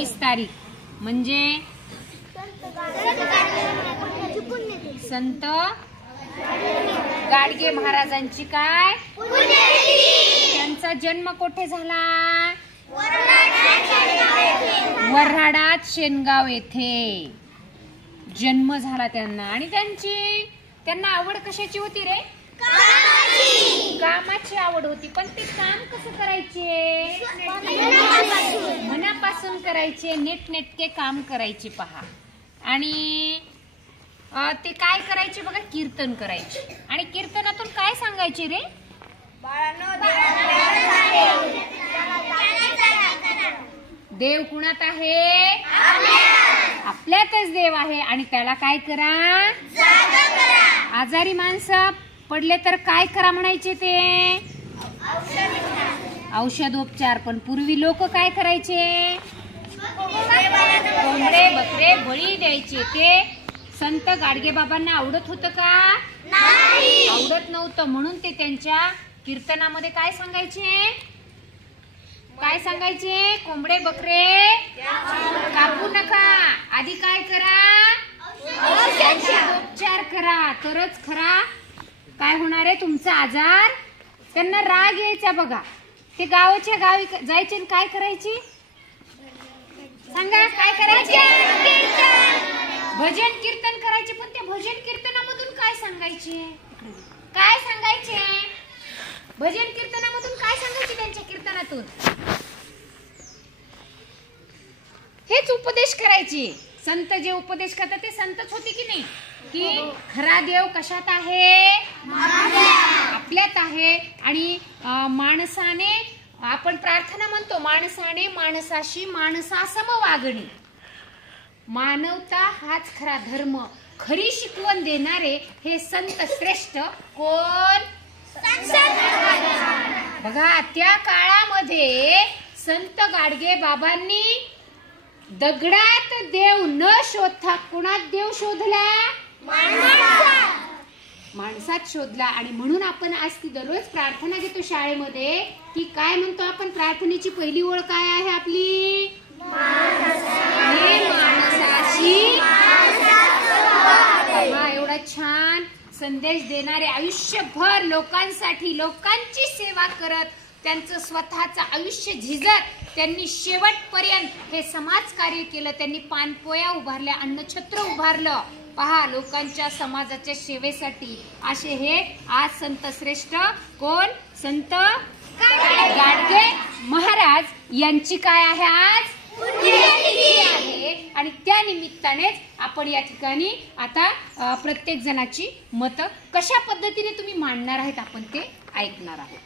20 तारीख म्हणजे संत गाडगे महाराजांची काय त्यांचा जन्म कोठे झाला? वऱ्हाडात शेनगाव येथे जन्म झाला त्यांना. आणि त्यांना आवड कशाची होती रे? कामाची आवड होती. पण ते काम कसं करायचे? मनापासून करायचे, नीटनेटके काम करायचे पहा. आणि ते काय करायचे बघा? कीर्तन करायचे. आणि कीर्तनातून काय सांगायचे रे? देव कुणात आहे? आपल्यातच देव आहे. आणि त्याला काय करा? आजारी माणसं पडले तर काय करा म्हणायचे ते? औषधोपचार. पण पूर्वी लोक काय करायचे? कोंबडे बकरे बळी द्यायचे. ते संत गाडगे बाबांना आवडत होतं का? आवडत नव्हतं. म्हणून ते त्यांच्या कीर्तनामध्ये काय सांगायचे? काय सांगायचे? कोंबडे बकरे कापू नका, आधी काय करा? औषधोपचार करा, तरच खरा काय होणार आहे तुमचा आजार. त्यांना राग यायचा बघा. ते गावाच्या गावी जायचे आणि काय करायचे सांगा? काय करायचे? भजन कीर्तन करायचे. पण त्या भजन कीर्तनामधून काय सांगायचे? काय सांगायचे? भजन कीर्तनामधून काय सांगायचे? त्यांच्या कीर्तनातून हेच उपदेश करायचे. संत जे उपदेश करतात ते संतच होते की नाही? की खरा देव कशात आहे? आपल्यात आहे. आणि माणसाने आपण प्रार्थना म्हणतो, माणसाने माणसाशी माणसासम वागणे. मानवता हाच खरा धर्म. खरी शिकवण देणारे हे संत श्रेष्ठ कोण? बघा त्या काळामध्ये संत गाडगे बाबांनी दगडात देव न शोधता कुणात देव शोधला? माणसात शोधला. आणि म्हणून आपण आज ती दररोज प्रार्थना घेतो शाळेमध्ये. की काय म्हणतो आपण? प्रार्थनेची पहिली ओळ काय आहे आपली? माणसाशी. हा एवढा छान संदेश देणारे, आयुष्यभर लोकांसाठी लोकांची सेवा करत त्यांचं स्वतःचं आयुष्य झिजत त्यांनी शेवटपर्यंत हे समाज कार्य केलं. त्यांनी पानपोया उभारल्या, अन्नछत्र उभारलं. पहा लोकांच्या समाजाच्या सेवेसाठी. असे हे आज संत श्रेष्ठ कोण? संत गाडगे महाराज यांची काय आहे आज? आहे. आणि त्या निमित्तानेच आपण या ठिकाणी आता प्रत्येक जणाची मतं कशा पद्धतीने तुम्ही मांडणार आहेत आपण ते ऐकणार आहोत.